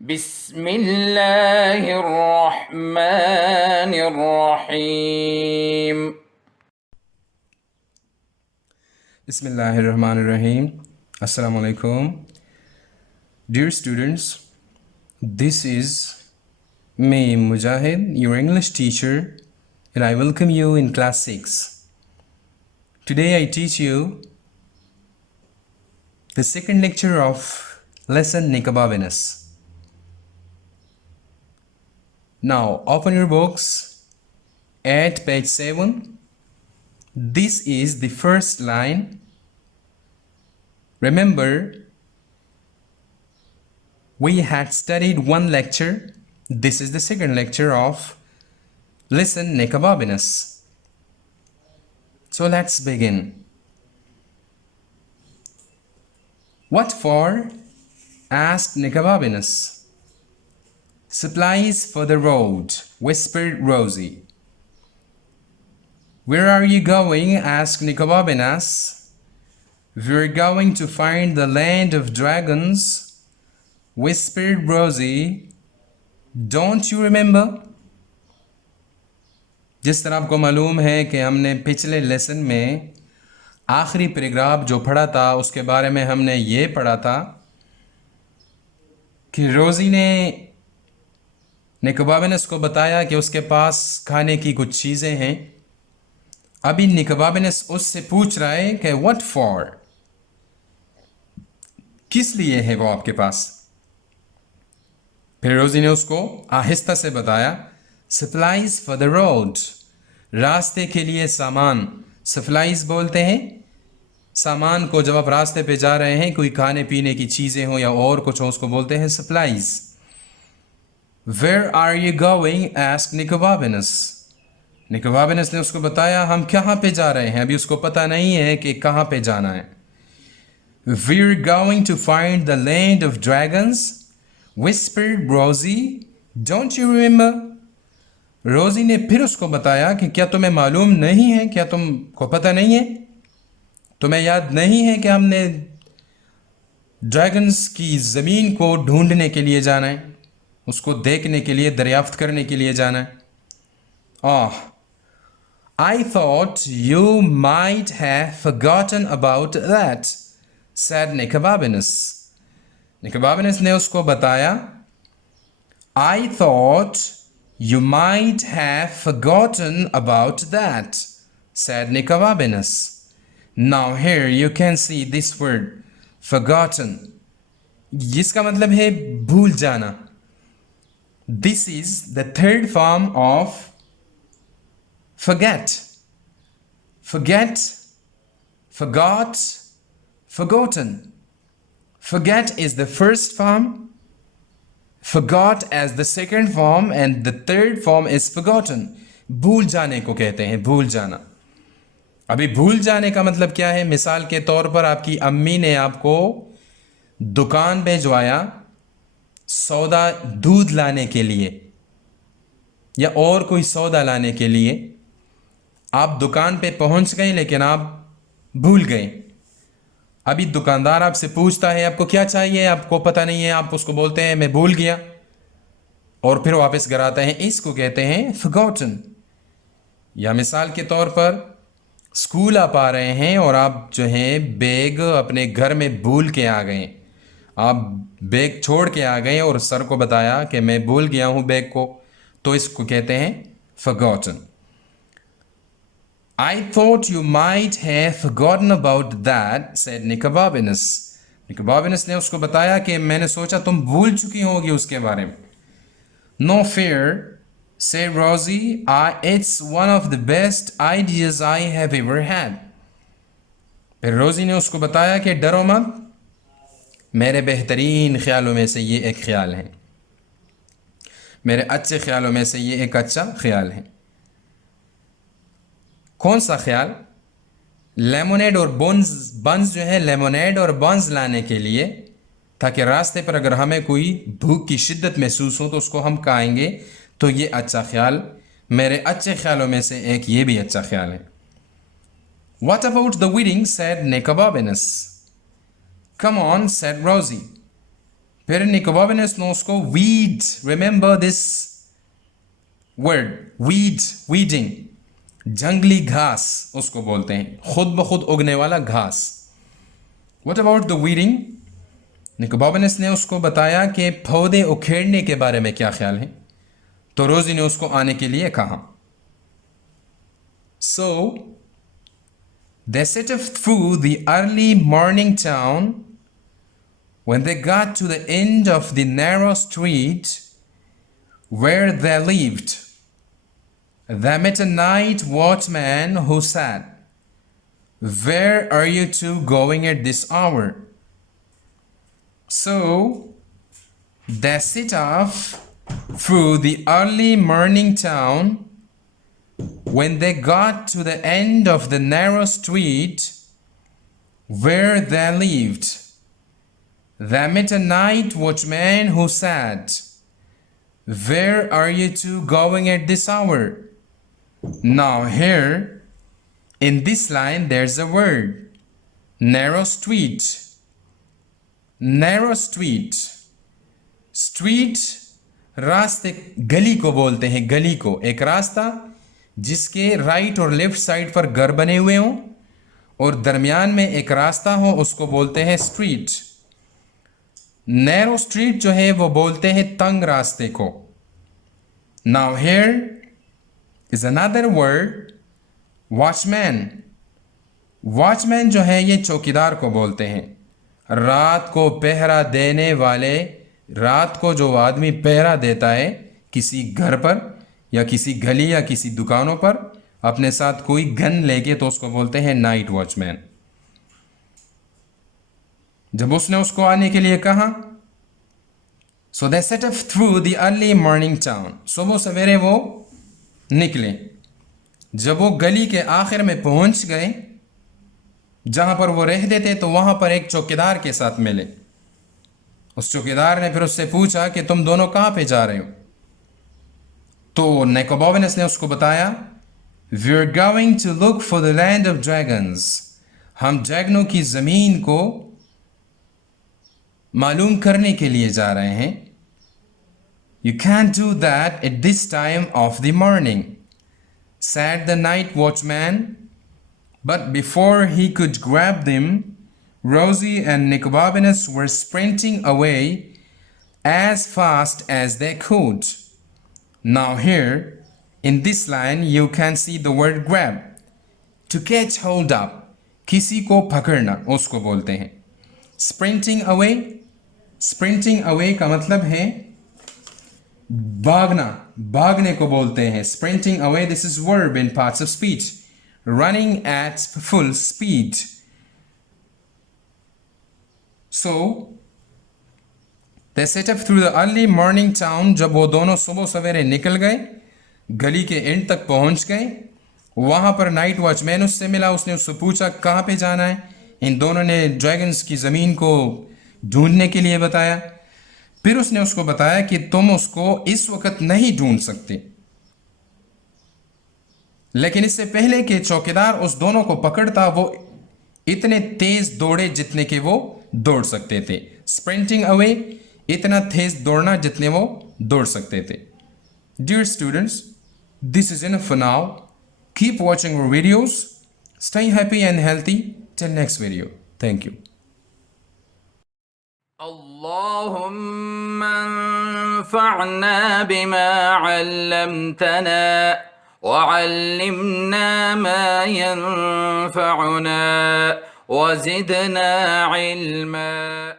بسم الله الرحمن الرحيم. Bismillahirrahmanirrahim. Assalamu alaikum. Dear students, this is me Mujahid, your English teacher, and I welcome you in class 6. Today I teach you the second lecture of lesson Nicobobinus. Now open your books at page 7. This is the first line. Remember, we had studied one lecture. This is the second lecture of lesson Nicobobinus. So let's begin. What for? Asked Nicobobinus. Supplies for the road, whispered Rosie. Where are you going? Asked Nicobobinus. We're going to find the land of dragons, whispered Rosie. Don't you remember? जिस तरह आपको मालूम है कि हमने पिछले लेसन में आखिरी पैराग्राफ जो पढ़ा था उसके बारे में हमने ये पढ़ा था कि रोज़ी ने निकोबोबिनस को बताया कि उसके पास खाने की कुछ चीज़ें हैं. अभी निकोबोबिनस उससे पूछ रहा है कि व्हाट फॉर, किस लिए है वो आपके पास. फिर रोज़ी ने उसको आहिस्ता से बताया, सप्लाईज फॉर द रोड, रास्ते के लिए सामान. सप्लाईज बोलते हैं सामान को जब आप रास्ते पे जा रहे हैं, कोई खाने पीने की चीज़ें हो या और कुछ हो, उसको बोलते हैं supplies. Where are you going? asked Nicobobinus. निकोबोबिनस ने उसको बताया हम कहाँ पे जा रहे हैं. अभी उसको पता नहीं है कि कहाँ पे जाना है. We're going to find the land of dragons, whispered Rosie. Don't you remember? रोजी ने फिर उसको बताया कि क्या तुम्हें मालूम नहीं है, क्या तुमको पता नहीं है, तुम्हें याद नहीं है कि हमने ड्रैगन्स की ज़मीन को ढूंढने के लिए जाना है, उसको देखने के लिए, दरियाफ्त करने के लिए जाना है. I thought you might have forgotten about that, said Nicobobinus. Nicobobinus ने उसको बताया, I thought you might have forgotten about that, said Nicobobinus. Now here you can see this word, forgotten. जिसका मतलब है भूल जाना. This is the third form of forget. Forget, forgot, forgotten. Forget is the first form, forgot as the second form, and the third form is forgotten. भूल जाने को कहते हैं, भूल जाना. अभी भूल जाने का मतलब क्या है? मिसाल के तौर पर आपकी अम्मी ने आपको दुकान भिजवाया सौदा, दूध लाने के लिए या और कोई सौदा लाने के लिए. आप दुकान पे पहुंच गए लेकिन आप भूल गए. अभी दुकानदार आपसे पूछता है आपको क्या चाहिए, आपको पता नहीं है, आप उसको बोलते हैं मैं भूल गया और फिर वापस घर आते हैं. इसको कहते हैं forgotten. या मिसाल के तौर पर स्कूल आप आ रहे हैं और आप जो है बैग अपने घर में भूल के आ गए. आप बैग छोड़ के आ गए और सर को बताया कि मैं भूल गया हूँ बैग को, तो इसको कहते हैं forgotten. I thought you might have forgotten about that, said Nicobobinus. Nicobobinus ने उसको बताया कि मैंने सोचा तुम भूल चुकी होगी उसके बारे में. No fear, said Rosie. It's one of the best ideas I have ever had. फिर रोजी ने उसको बताया कि डरो मत, मेरे बेहतरीन ख्यालों में से ये एक ख्याल है, मेरे अच्छे ख्यालों में से ये एक अच्छा ख्याल है. कौन सा ख्याल? लेमोनेड और बंस जो है, लेमोनेड और बंस लाने के लिए, ताकि रास्ते पर अगर हमें कोई भूख की शिद्दत महसूस हो तो उसको हम खाएंगे. तो ये अच्छा ख्याल, मेरे अच्छे ख्यालों में से एक ये भी अच्छा ख्याल है. What about the wedding? said Nicobobinus. Come on, said Rosie. फिर Nicobobinus ने उसको weed, remember this word, weed, weeding, जंगली घास उसको बोलते हैं, खुद ब खुद उगने वाला घास. What about the weeding? Nicobobinus ने उसको बताया कि पौधे उखेड़ने के बारे में क्या ख्याल है, तो रोजी ने उसको आने के लिए कहा. So they set off through the early morning town. When they got to the end of the narrow street where they lived, they met a night watchman who said, "Where are you two going at this hour?" So they set off through the early morning town. When they got to the end of the narrow street where they lived, they met a night watchman who said, "Where are you two going at this hour?" Now here in this line there's a word, narrow street. Narrow street. Street रास्ते, गली को बोलते हैं, गली को. एक रास्ता जिसके राइट और लेफ्ट साइड पर घर बने हुए हों और दरमियान में एक रास्ता हो, उसको बोलते हैं स्ट्रीट. नैरो स्ट्रीट जो है वो बोलते हैं तंग रास्ते को. Now here is another word, watchman. Watchman जो है ये चौकीदार को बोलते हैं, रात को पहरा देने वाले. रात को जो आदमी पहरा देता है किसी घर पर या किसी गली या किसी दुकानों पर अपने साथ कोई गन लेके, तो उसको बोलते हैं नाइट वॉचमैन. जब उसने उसको आने के लिए कहा, so they set off through the early morning town. सुबह सवेरे वो निकले. जब वो गली के आखिर में पहुंच गए जहां पर वो रहते थे, तो वहां पर एक चौकीदार के साथ मिले. उस चौकीदार ने फिर उससे पूछा कि तुम दोनों कहां पे जा रहे हो. तो Nicobobinus ने उसको बताया, "We are going to look for the land of dragons." हम ड्रैगनों की जमीन को मालूम करने के लिए जा रहे हैं. "You can't do that at this time of the morning," said the night watchman. But before he could grab them, Rosie and Nicobobinus were sprinting away as fast as they could. Now here in this line you can see the word grab. To catch hold up, किसी को पकड़ना उसको बोलते हैं. Sprinting away, sprinting away का मतलब है भागना, भागने को बोलते हैं. Sprinting away, this is verb in parts of speech. Running at full speed. So they set off through the early morning town. जब वो दोनों सुबह सवेरे निकल गए, गली के एंड तक पहुंच गए, वहां पर नाइट वॉचमैन उससे मिला. उसने उससे पूछा कहाँ पे जाना है. इन दोनों ने ड्रैगन्स की ज़मीन को ढूंढने के लिए बताया. फिर उसने उसको बताया कि तुम उसको इस वक्त नहीं ढूंढ सकते, लेकिन इससे पहले कि चौकीदार उस दोनों को पकड़ता, वो इतने तेज दौड़े जितने के वो दौड़ सकते थे. स्प्रिंटिंग अवे, इतना तेज दौड़ना जितने वो दौड़ सकते थे. Dear students, this is enough for now. Keep watching our videos. Stay happy and healthy. Till next video. Thank you. اللهم انفعنا بما علمتنا وعلمنا ما ينفعنا وزدنا علما.